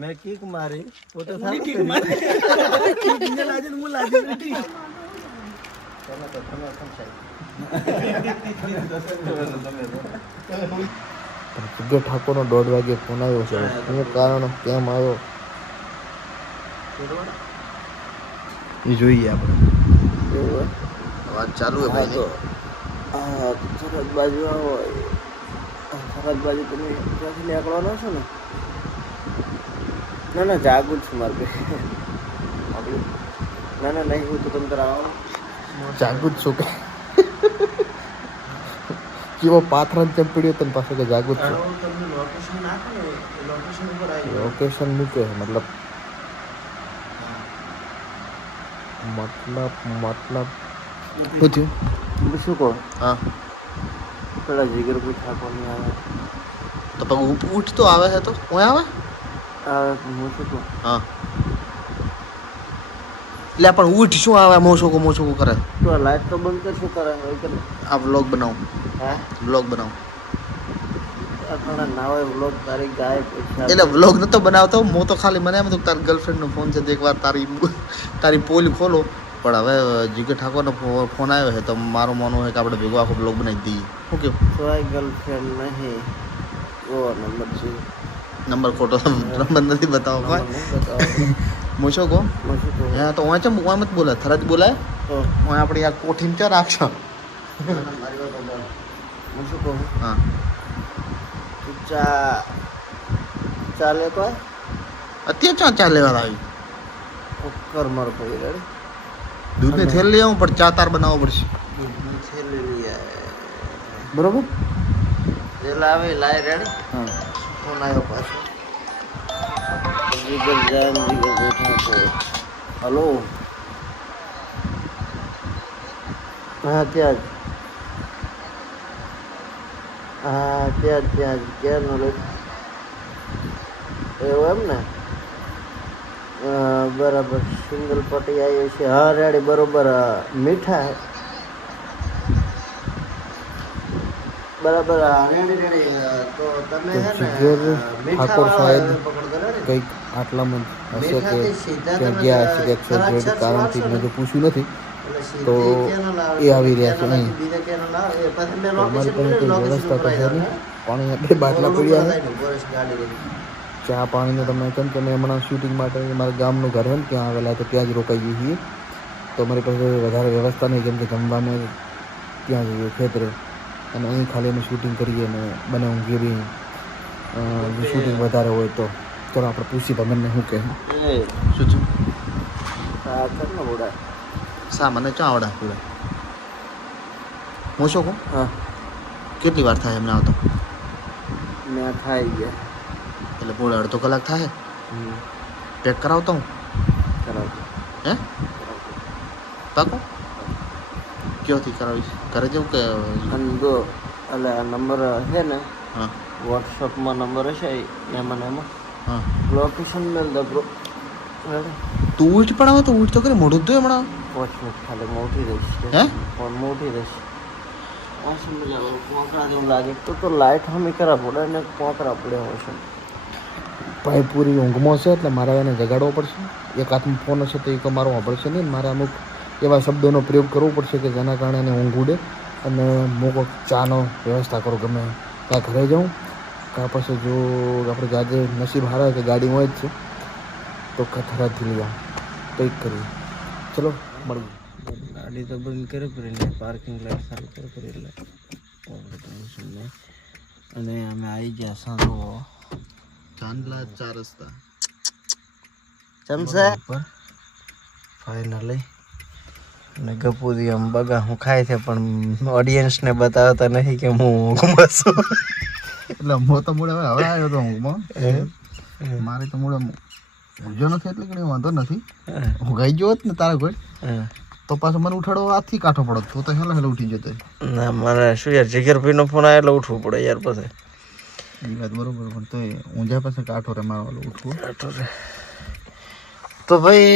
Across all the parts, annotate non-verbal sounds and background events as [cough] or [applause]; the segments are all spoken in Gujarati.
મેં કિક મારી. પોતે સારી કિક. મારે. લાગે ને હું લાગે નથી. તમે તો તમે. જગ્યા ઠાકોરનો દોઢ વાગે ફોન આવ્યો છે. શું કારણ? કેમ આવ્યો? એ જોઈએ આપણે. વાત ચાલુ હે ભાઈ હા સરહદ બાજુ આવો. આ બાજુ તમે ત્યાંથી નીકળવાના છો ને? ના ના જાગું છું મારે. ના ના નહીં હું તો તમે તારા આવો જાગું જ છું કે. કેવો પાથરણ તેમ પડ્યો તને પાસે કે જાગું છું. લોકેશન મૂકે મતલબ મતલબ મતલબ. શું થયું? શું કહો? હા. પેલા જીગર કોઈ નહીં આવે. તો પણ ઉઠ તો આવે છે તો. કોઈ આવે? હું હા. લે પણ ઉઠ શું આવે મોસો કો મોસો કો કરે? તો લાઈટ તો બંધ કે શું કરે આ વ્લોગ બનાવું. હા? વ્લોગ બનાવું. એટલે વ્લોગ નતો બનાવતો હું તો ખાલી મને એમ હતું તારી ગર્લફ્રેન્ડનો ફોન છે એક એકવાર તારી તારી પોલ ખોલો. પણ હવે જીગે ઠાકોરનો ફોન આવ્યો છે તો મારું માનવું છે કે આપણે ભેગો આખો બ્લોગ બનાવી દઈએ. શું કેવું? ગર્લફ્રેન્ડ નહીં. ઓ નંબર છે. નંબર ખોટો નંબર નથી બતાવો પણ મૂછો હા કહું હું કહું હે તો વાંચો મૂકવા મત બોલે થરજ બોલાય? ઓય આપણી આ કોઠીમ ચા રાખશો? મારી વાત હું. હા ચા ચાલે તો અત્યારે ચા ચા લેવા આવી કર મારો ભાઈ દૂધની થેલ લઈ આવું પણ ચા તાર બનાવવો પડશે. દૂધની થેલી લઈ બરોબર? જે લાવે લાય રેડી? હા. ફોન આવ્યો પાછો. હલો? હા, ત્યાં જ. હા, ત્યાં જ ત્યાં જ. ક્યારનો લે એવું એમ ને? બરાબર. સિંગલ પટી આવી છે. હા, રેડી, બરોબર. મીઠા બરાબર તો તમે તો હે ને જીગર ઠાકોર સાહેબ કંઈક આટલામાં હશે કે ત્યાં ગયા હશે કે ખરા એક્સેપ્ટ કારણથી મેં તો પૂછ્યું નથી. તો એ આવી રહ્યા છે તો અમારી પાસે કોઈ વ્યવસ્થા તો છે નહીં. પાણી બાટલા પડ્યા છે. લઈને. ચા પાણીનું તમે કેમ કે મેં હમણાં શૂટિંગ માટે મારા ગામનું ઘર હોય ને ત્યાં આવેલા તો ત્યાં જ રોકાઈ ગઈ છીએ. તો અમારી પાસે વધારે વ્યવસ્થા નહીં કેમ કે જમવાનું ત્યાં જઈએ ખેતરે અને અહીં ખાલી અમે શૂટિંગ કરીએ ને બને ઊંઘી રહી. જો શૂટિંગ વધારે હોય તો ચલો આપણે પૂછી તમને શું કહે. એ, શું છું? આ કર ને બોડા. શા મને ચા આવડા પીવા હું શું કહું? હા, કેટલી વાર થાય એમને આવતો? મેં ખાઈ ગયા. એટલે પૂરો અડધો કલાક થાય? હમ, પેક કરાવતો હું? કરાવજો, હે? કરાવજો. પાકો? કયોથી કરાવીશ ઘરે જવું કે અને જો, એટલે આ નંબર છે ને હા. વોટ્સઅપમાં નંબર હશે એમાં ને એમાં. હા. લોકેશન મેલ દો બ્રો તું ઉઠ પણ આવે તો ઉઠ તો કરી મોઢું જ ધોય હમણાં. પાંચ મિનિટ ખાલી મોટી રહીશ હે? પણ મોટી રહીશ પાંચ મિનિટ પોકરા જેવું લાગે? તો તો લાઈટ હમી કરા પડે ને પોકરા પડ્યા હોય છે. ભાઈ પૂરી ઊંઘમાં છે એટલે મારે એને જગાડવો પડશે. એક હાથમાં ફોન હશે તો એક મારો વાપરશે નહીં મારે અમુક એવા શબ્દોનો પ્રયોગ કરવો પડશે કે જેના કારણે એને ઊંઘ ઉડે અને અમુક ચાનો વ્યવસ્થા કરો ગમે ત્યાં ઘરે જાઉં. કાં પછી જો આપણે આજે નસીબ હારા કે ગાડી હોય જ છે તો કથરાથી લઈ કંઈક કરીએ. ચલો મળીએ. ગાડી તો બંધ કરે પડી પાર્કિંગ લાઈટ ચાલુ કરે પડી એટલે. ટેન્શન નહીં અને અમે આવી ગયા સાંજો. ચાંદલા ચાર રસ્તા. ચમસે ફાઇનલી અને ગપુદી આમ બગા હું ખાય છે પણ ઓડિયન્સને બતાવતા નથી કે હું ઊંઘમાં છું. એટલે હું તો મૂળે હવે આવ્યો તો ઊંઘમાં. મારે તો મૂળે ઊંઘ્યો નથી એટલે કંઈ વાંધો નથી. હું. ગઈ ગયો હોત ને તારા કોઈ તો પાછો મને ઉઠાડો હાથથી કાઠો પડો તો તો હેલો હેલો ઉઠી જતો. ના મારે શું યાર જીગરભાઈનો ફોન આવે એટલે ઉઠવું પડે યાર પછી. એ વાત બરોબર પણ તો ઊંઝા પાસે કાઠો રે મારવાલો ઉઠવું. તો ભાઈ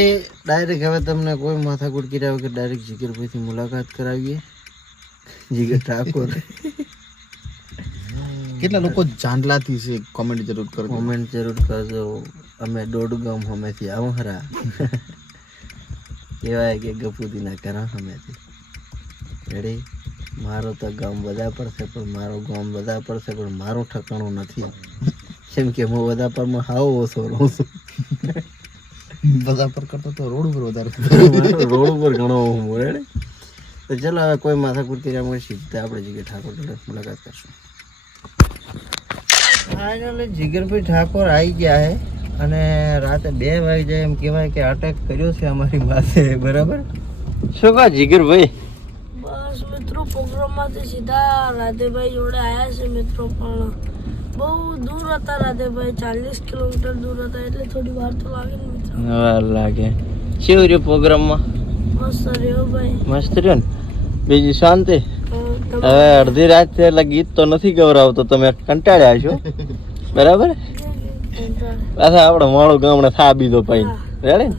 ડાયરેક્ટ હવે તમને કોઈ માથાકૂટ કર્યા વગર ડાયરેક્ટ જીગરભાઈથી મુલાકાત કરાવીએ. જીગર ઠાકોર. કેટલા લોકો જાંડલાથી છે? કોમેન્ટ જરૂર કરો કોમેન્ટ જરૂર કરજો. અમે દોઢ ગામ હમેથી આવો હરા કહેવાય કે ગપુદીના કરા અમેથી રેડી મારો તો ગામ બધા પડશે પણ મારો ગામ બધા પડશે પણ મારું ઠકાણું નથી. કેમ કે હું બધા પરમાં હાવ ઓછો રહું છું. બધા પર કરતો તો રોડ ઉપર વધારે [laughs] રોડ ઉપર ઘણો હું ને તો ચાલો હવે કોઈ માથાકૂટ રામ સીધા આપણે જીગર ઠાકોર જોડે મુલાકાત કરશું. ફાઇનલી જીગરભાઈ ઠાકોર આવી ગયા છે અને રાતે બે વાગી જાય એમ કહેવાય કે અટેક કર્યો છે અમારી પાસે બરાબર? શું કહો જીગરભાઈ? બસ મિત્રો પ્રોગ્રામમાંથી સીધા રાધેભાઈ જોડે આવ્યા છે મિત્રો પણ. બહુ દૂર હતા રાધેભાઈ ચાલીસ કિલોમીટર દૂર હતા એટલે થોડી વાર તો લાગે ને વાર લાગે રહ્યો પ્રોગ્રામમાં? મસ્ત રહ્યો ભાઈ. મસ્ત રહ્યો ને? બીજી શાંતિ? હવે અડધી રાત એટલે ગીત તો નથી ગવરાવતો તમે કંટાળ્યા છો બરાબર? પાછા આપણે મોડું ગામડે થા બીજો પાઈ રેડી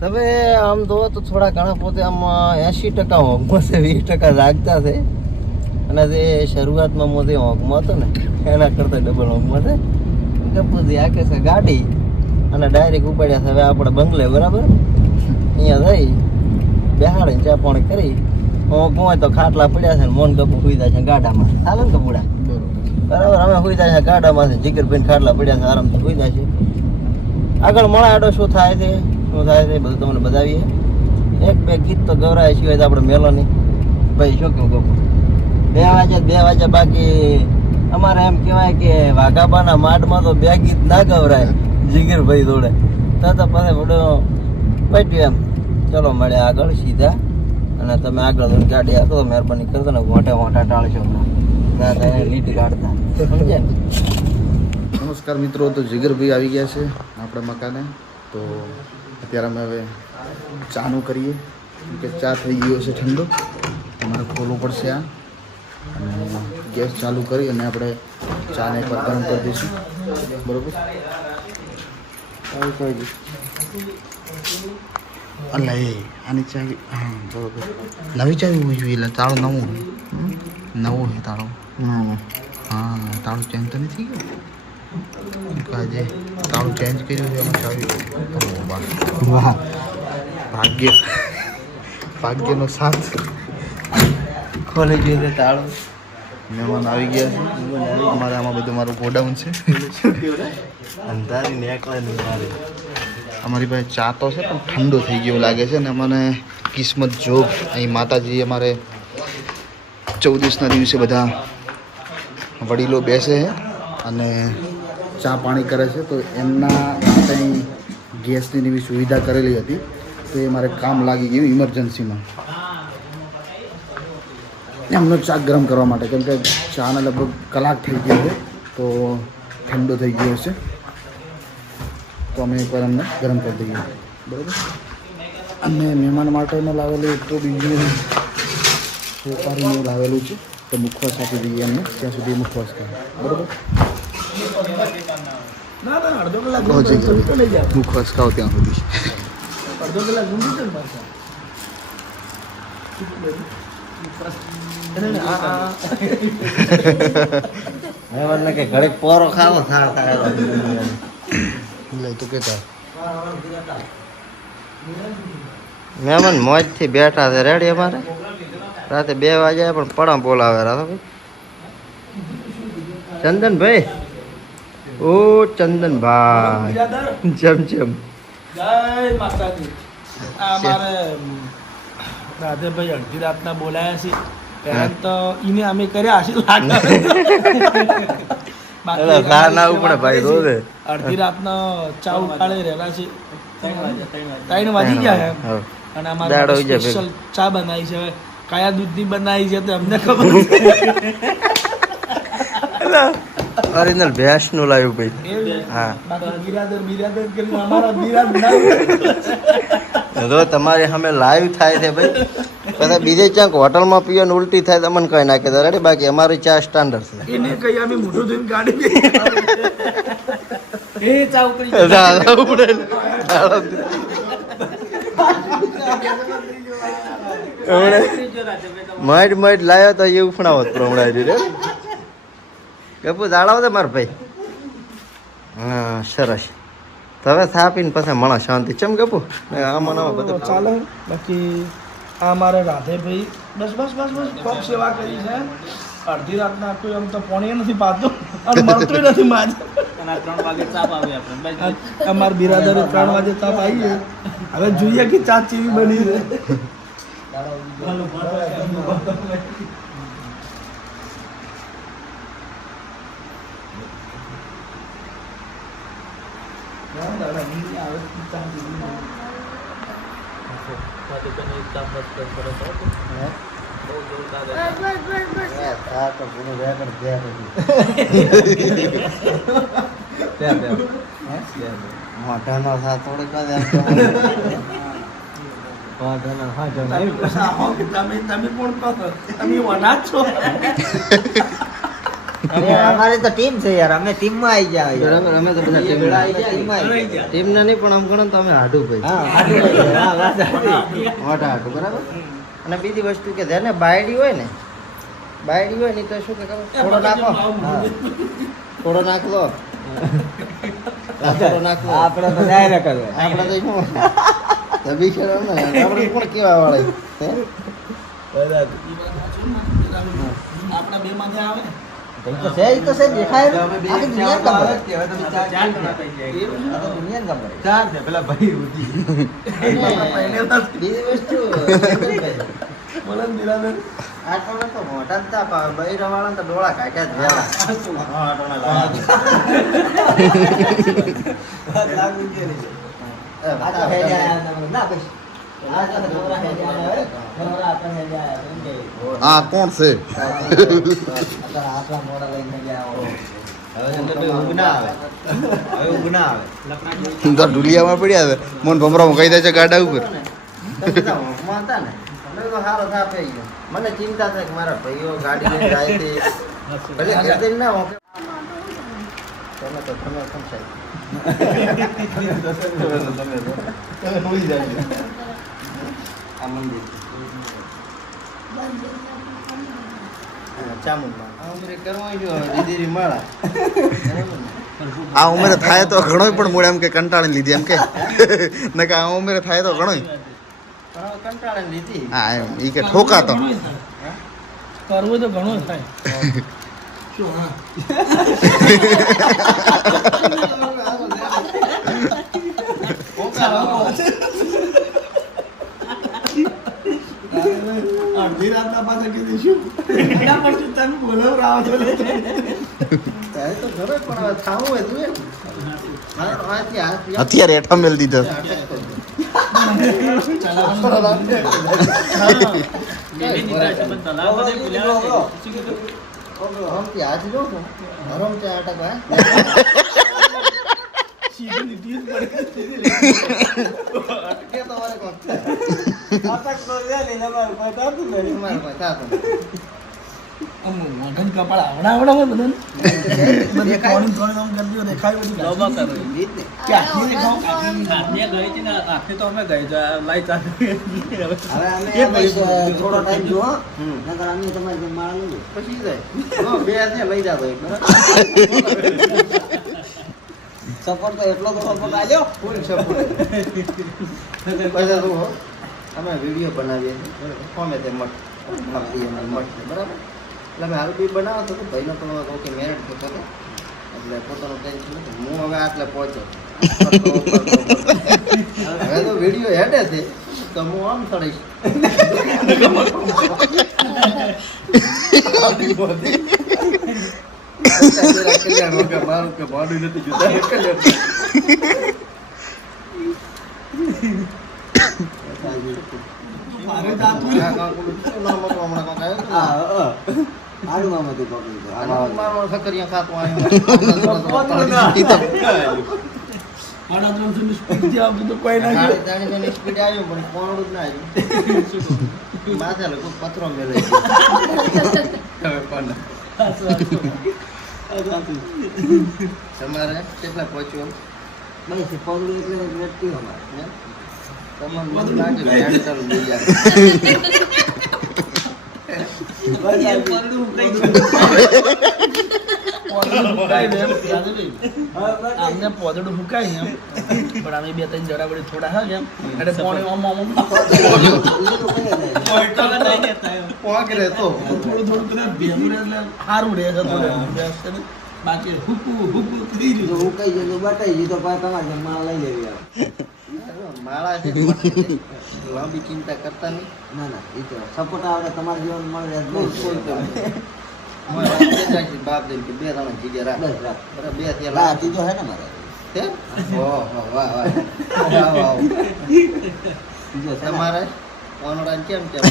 તમે આમ તો થોડા ઘણા પોતે આમ એંશી ટકા હોંકમાં છે વીસ ટકા જાગતા છે. અને જે શરૂઆતમાં મોદી હોંકમાં હતો ને એના કરતાં ડબલ હોંકમાં છે. ગપુજી આકે છે ગાડી? અને ડાયરેક્ટ ઉપાડ્યા છે. હવે આપણે બંગલે, બરાબર? અહીંયા થઈ. બેહાડીને ચા પાણી કરી. હોય તો ખાટલા પડ્યા છે ને મોન ગપુ સુઈ છે ગાડામાં. ચાલે ને કપુડા બરાબર, અમે સુઈ જાય છે ગાડામાં જીગર જીગરભાઈ ખાટલા પડ્યા છે, આરામથી સુઈ જાય છે. આગળ મળે આડો શું થાય છે? શું થાય છે? બધું તમને બતાવીએ. એક બે ગીત તો ગવરાય સિવાય તો આપણે મેલો નહીં. ભાઈ, શું કેવું ગપુ બે વાગ્યા બે વાગ્યા બાકી. અમારે એમ કહેવાય કે વાઘાબાના માઠમાં તો બે ગીત ના ગવરાય. જીગરભાઈ જોડે. તો તો પાસે બધું પટ્યું એમ. ચલો, મળે આગળ સીધા. અને તમે આગળ ગાડી આપો તો મહેરબાની કરજો ને મોટા મોટા ટાળશો. ના થાય લીટ કાઢતા. નમસ્કાર મિત્રો, તો જીગરભાઈ આવી ગયા છે આપણા મકાને. તો અત્યારે અમે હવે ચાનું કરીએ. કે ચા થઈ ગયો છે ઠંડો. અમારે ખોલવું પડશે આ. અને ગેસ ચાલુ કરી અને આપણે ચાને પર ગરમ કરી દઈશું. બરોબર? દઉં. એ આની ચાવી હા બરોબર. નવી ચાવી હોવી જોઈએ એટલે તાળું નવું હોય? નવું છે તાળું હા. તાળું ચેન્જ તો નથી ગયું? કાજે તાળું ચેન્જ કર્યું છે એમાં ચાવી વાહ. ભાગ્ય. ભાગ્યનો સાથ. ખોલી ગયો તાળું મહેમાન આવી ગયા છે. અમારે આમાં બધું મારું ગોડાઉન છે. અંધારી મારે અમારી પાસે ચા તો છે પણ ઠંડો થઈ ગયો લાગે છે ને મને કિસ્મત જોગ. અહીં માતાજી અમારે ચૌદસના દિવસે બધા વડીલો બેસે છે અને ચા પાણી કરે છે. તો એમના માટે ગેસની એવી સુવિધા કરેલી હતી. તો એ મારે કામ લાગી ગયું ઇમરજન્સીમાં એમનો ચા ગરમ કરવા માટે. કેમ કે ચાને લગભગ કલાક થઈ ગયો છે તો ઠંડો થઈ ગયો છે તો અમે એકવાર અમને ગરમ કરી દઈએ. બરાબર? અને મહેમાન માટે મેં લાવેલું એક તો બીજું વેપારીનું લાવેલું છે તો મુખવાસ આપી દઈએ અમને ત્યાં સુધી મુખવાસ કરે. બરાબર? મુખવાસ ખાઓ ત્યાં સુધી. અડધો કલાક [laughs] મહેમાનને કે ઘડીક પોરો ખાવો થાળ થાય લે તું કહેતા મહેમાન મોજથી બેઠા છે. રેડી અમારે? રાતે બે વાગ્યા પણ પડા બોલાવે રાતો ચંદનભાઈ? ઓ ચંદનભાઈ. જેમ જેમ. જય માતાજી. અમારે રાધેભાઈ અડધી રાતના બોલાયા છે. પહેલા તો ઈને અમે કર્યા હશે લાગે ના ઉપડે ભાઈ, રોજે. અડધી રાતનો ચા ઉકાળે રહેલા છે. ત્રણ વાગી ગયા એમ અને અમારે સ્પેશિયલ ચા બનાવી છે. હવે કયા દૂધની બનાવી છે તો અમને ખબર છે. ઓરિજિનલ ભેંસનું લાવ્યું ભાઈ? હા. બાકી તમારે બિરાદર કરીને અમારા બિરાદ ના જો તમારી સામે લાઈવ થાય છે ભાઈ. પછી બીજે ક્યાંક હોટલમાં પીઓ ને ઉલટી થાય તો મને કઈ નાખે તો રેડી બાકી અમારી ચા સ્ટાન્ડર્ડ છે. એને કઈ અમે મોઢું ધોઈને ગાડી એ ચા. હમણે મઢ મઢ લાવ્યો તો એ ઉફણાવત પ્રમણાય રે કપુ દાડાવો છે મારા ભાઈ. હા, સરસ. તો હવે ચા પીને પછી મણા શાંતિ. ચમ ગપુ આમાં આમાં બધું ચાલે, બાકી આ મારે રાધેભાઈ. બસ બસ બસ બસ ખૂબ સેવા કરી છે. અડધી રાતના કોઈ આમ તો પોણી નથી પાતો અને મળતું નથી માજ ત્રણ વાગે તાપ આવી ગઈ. હવે જોઈએ કે ચા ચીવી બની છે બસ બસ બસ બસ ચા તો પૂરું રેકર્ડ ગયા પછી મોઢાનો સાથ થોડીક તમે તમે કોણ કહો તમે છો. અમારી તો ટીમ છે યાર અમે ટીમમાં આવી ગયા બરાબર અમે તો બધા ટીમ ટીમ ના નહીં પણ આમ ગણો તો અમે હાડું ભાઈ. મોટા હાડું બરાબર? અને બીજી વસ્તુ કે જેને બાયડી હોય ને બાયડી હોય ને તો શું કે થોડો નાખો. હા. થોડો નાખલો આપણે તો ડાયરેક્ટ જ આપણે તો શું ધબી શરમ ને આપણે કોણ કેવા વાળા? આપણા બે માં આવે તો છે એ તો છે દેખાય ને. આખી દુનિયા. આવે, હવે તમે ચાર દુનિયાને ખબર. ચાર છે પેલા ભાઈ રૂધી બીજી વસ્તુ [laughs] બોલો ને બિરાદર આટલો તો મોટા હતા પણ બૈરા વાળા તો ડોળા કાઢ્યા જ હા, આટોના લાગે. તો હેડે ના ભાઈ. આ કોણ છે? ઢુલિયામાં પડ્યા છે. મોન ભમરામાં કહી દે છે ગાડા ઉપર. મને ચિંતા થાય કે મારા ભાઈઓ ગાડી જાય ભલે ના. તમે તો તમે સમજાય. તમે. આ મંદિર આ ઉંમરે કરવું જો હવે? દીદીરી માળા. બરાબર ને? આ ઉંમરે થાય તો ઘણો પણ મૂળ એમ કે કંટાળી લીધી એમ કે. ને કે આ ઉંમરે થાય તો ઘણો હા એમ. ઈ કે ઠોકાતો કરવું તો ઘણું થાય. [laughs] શું હા પાછા કીધું શું? એના પછી તમે બોલાવરાવો છો ત્યારે તો પણ હોય એમ. હેઠા મેલ દીધો. જો હરમ પડે. છે અટક તમારે થોડો ટાઈમ જેમ પછી જાય બે હાથે લઈ બરાબર સપોર્ટ તો એટલો તો સપોર્ટ આલ્યો ફૂલ સપોર્ટ [laughs] અમે વીડિયો બનાવીએ કોમે તે મઠ આપીએ અમે મઠ બરાબર? એટલે અમે હારું બી બનાવો ભાઈનો તો ઓકે મેરેજ થતો હતો. એટલે પોતાનું ટેન્શન નથી. હું હવે આટલે પહોંચ્યો. હવે તો વીડિયો હેડે છે, તો હું આમ ચડીશ કલ્યાણ મારું કે ભાડું નથી જોતા. પથરો પણ તમારે કેટલા પહોંચ્યો? એ પગલું એટલે વ્યક્તિ અમારે હે? તમને મને લાગે કે હેડ ચાલુ થઈ જાય. પોદડું ફૂંકાય એમ પણ અમે બે ત્રણ જરા વળી થોડા હા એમ એટલે પોણે પોક રહેતો થોડું થોડું પેલા ભેગું એટલે સારું રહે છે થોડું અભ્યાસ છે ને. બાકી હુકુ હુકુ થઈ જો રહ્યું હું કહી જજો બતાવી દીધો પણ તમારે માલ લઈ લેવી આવે પણ લાંબી ચિંતા કરતા નહીં. ના ના એ તો સપોર્ટ તમારે જીવન મળે બાપ દેવ કે બે ત્રણ જગ્યા રાખ. બે ત્યાં લા ત્રીજો હે ને મારે? તમારે ઓનલાઈન કેમ કેમ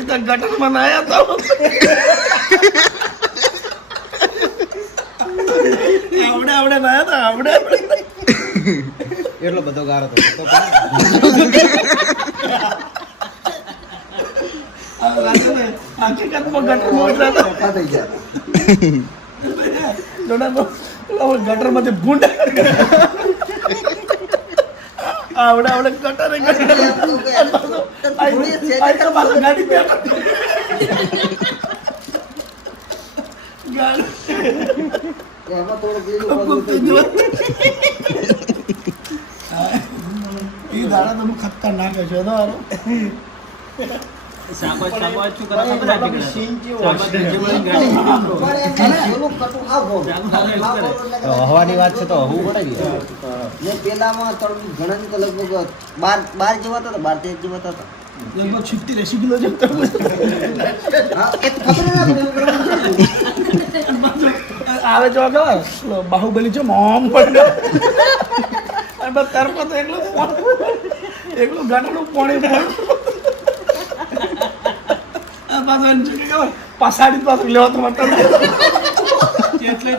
એ તો ગટરમાં નાયા તો આવડે આવડે નાયા હતા આવડે. એટલો બધો ગારો તો આ રાજુભાઈ, હકીકતમાં ગટરમાં ઉતર્યા હતા. થઈ ગયા. તો ગટરમાંથી ભૂંડ. આવડે આવડે ગટર એ. આ તો પાછું ગાડી. ગયું. ઈ દાડા તો હું ખતરનાક હશે તો હારો. પણ એમ પેલું કટું હાવ ભોગ. હાવ ભોગ એટલે કે હવાની વાત છે તો હું પડાવી પેલામાં તળબૂચ ઘણા લગભગ બાર બાર જેવા હતા બાર તેર જેવા હતા લગભગ સિત્તેર એંસી કિલો જેવું તરબૂચ. હા, એ તો ખબર ના પડે. આવે જો ખબર પેલો બાહુબલી છે મોમ પણ અને બસ તરફ તો એકલો એકલું ગાંઠનું પાણી પાણી આ પાછો આપણે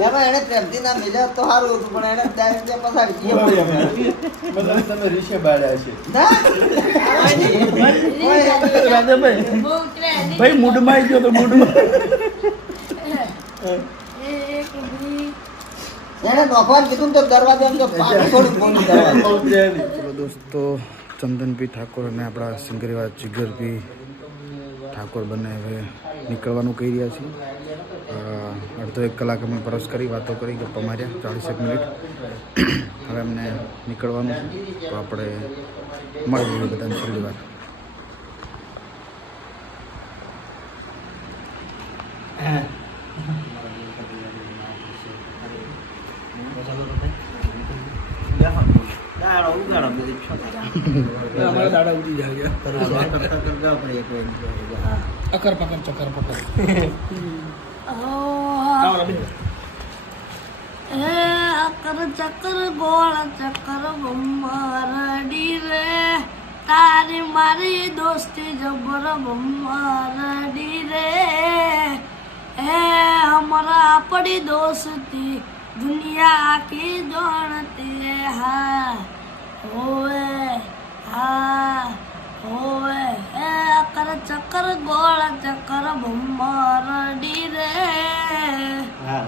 એમાં એણે પ્રેમથી ના તો સારું હતું પણ ત્યાં. તમે રીશે બાળ્યા છે. ભાઈ. મૂડમાં આવી ગયો તો મૂડમાં. એક બી નોખવાનું કીધું તો દરવાજો આમ તો પાછું થોડું ખોલી દરવાજો. દોસ્તો ચંદનભાઈ ઠાકોર અને આપણા સિંગરીવા જીગરભાઈ ઠાકોર બંને હવે નીકળવાનું કહી રહ્યા છીએ અડધો એક કલાક અમે પરસ કરી, વાતો કરી, ગપ્પા માર્યા ચાળીસેક મિનિટ. હવે અમને નીકળવાનું તો આપણે મળી લઈએ બધાને છેલ્લી વાર. દાડો અમારા દાડા ઉડી જાય કરતા કરતા જાઓ પણ એક વાર. અકર પકડ અકર ગોળ ચક્કર બમ્મારડી રે તારી મારી દોસ્તી જબર બમ્મારડી રે હે અમારા આપણી દોસ્તી દુનિયા આખી જાણતી હા. હોવે હા હોવે એ અકર ચક્કર ગોળ ચક્કર ભમરડી રે. હા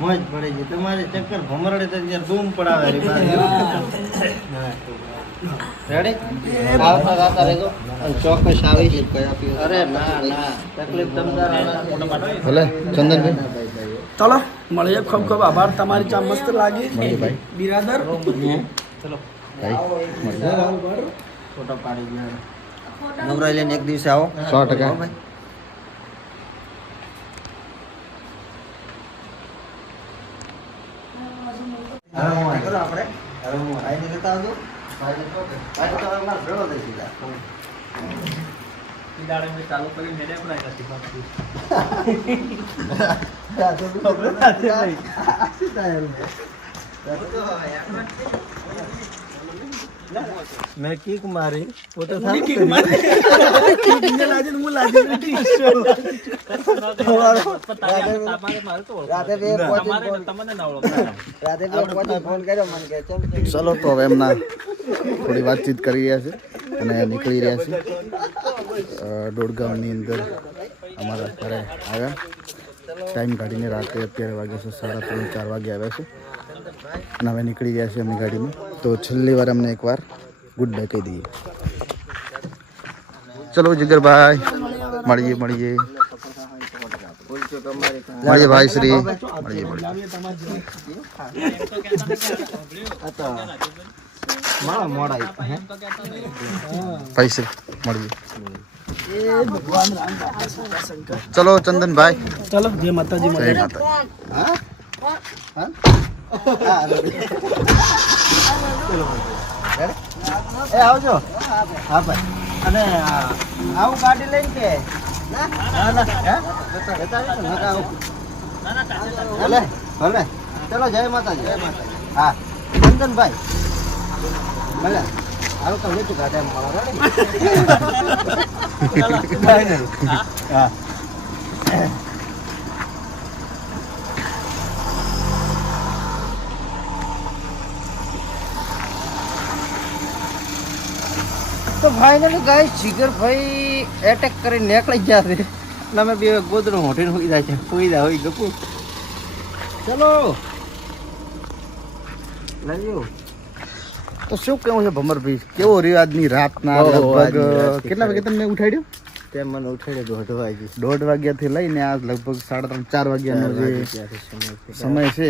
મોજ પડે છે તમારે ચક્કર ભમરડે તો જ્યારે ધૂમ પડાવે રે રેડી આવતા આવતા રહેજો. ચોક્કસ આવી છે કયા પીઓ અરે ના ના. તકલીફ તમને ભલે ચંદનભાઈ. ચલો મળીએ. ખૂબ ખૂબ આભાર. તમારી ચા મસ્ત લાગી. બિરાદર. ભાઈ ફોટો પાડી ગયા નવરાઈ લઈને એક દિવસે આવો. સો ટકા. કરો આપણે ભાઈને લેતા આવજો ભાઈને તો ભાઈને તો હવે મારે ભેળો દઈ દીધા મેં કિક મારી પોતે કિક મારી. કિકને લાગીને હું લાગી રાતે બે રાતે બે ફોન કર્યો મને કે ચમ ચમ. ચલો તો હવે એમના થોડી વાતચીત કરી રહ્યા છે અને નીકળી રહ્યા છે. દોડગામની અંદર અમારા ઘરે આવ્યા. ટાઈમ કાઢીને રાતે અત્યારે વાગ્યા છે સાડા ત્રણ ચાર વાગે આવ્યા છે. અને હવે નીકળી ગયા છે એમની ગાડીમાં. તો છેલ્લી વાર અમને એકવાર ગુડ બાય કહી દઈએ ચલો જીગરભાઈ મળીએ મળીએ મળીએ ભાઈ શ્રી મળીએ મળીએ આ તો મારા મોડા હે ભાઈ શ્રી મળીએ ચલો ચંદનભાઈ ચલો જય માતાજી જય માતા એ આવજો. હા, ભાઈ. અને આવું ગાડી લઈને કે? ના ના. ભલે ભલે. ચલો, જય માતાજી. જય માતાજી. હા. ચંદનભાઈ ભલે. આવું તો વેચું ગાડા મળો. હા. ફાઇનલી ગાય જીગરભાઈ એટેક કરી નીકળી ગયા છે. અને અમે બે ગોદડું હોટેલ હોઈ જાય છે. હોઈ જાય હોય ગપુ ચલો. લાવ્યો તો શું કેવું છે ભમરભાઈ કેવો રહ્યો આજની રાતના ના લગભગ કેટલા વાગે તમને ઉઠાડ્યો? તે મને ઉઠાડ્યો દોઢ વાગ્યા દોઢ વાગ્યાથી લઈને આજ લગભગ સાડા ત્રણ ચાર વાગ્યાનો જે સમય છે.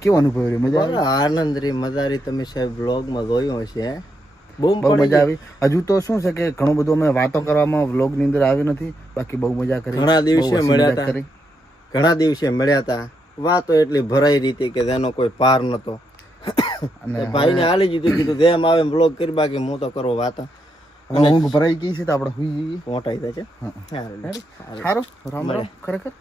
કેવો અનુભવ રહ્યો? મજા આનંદ રી મજારી તમે સાહેબ બ્લોગમાં જોયું હશે બહુ મજા આવી. હજુ તો શું છે કે ઘણું બધું અમે વાતો કરવામાં વ્લોગની અંદર આવી નથી. બાકી બહુ મજા કરી. ઘણા દિવસે મળ્યા હતા. ઘણા દિવસે મળ્યા હતા. વાતો એટલી ભરાઈ રીતે કે તેનો કોઈ પાર નતો અને ભાઈ ને હાલી દીધું કીધું જેમ આવે બ્લોગ કરી બાકી હું તો કરો વાત. ઊંઘ ભરાઈ ગઈ છે તો આપણે સુઈ જઈએ. મોટાઈ છે. સારું રામ રામ. ખરેખર?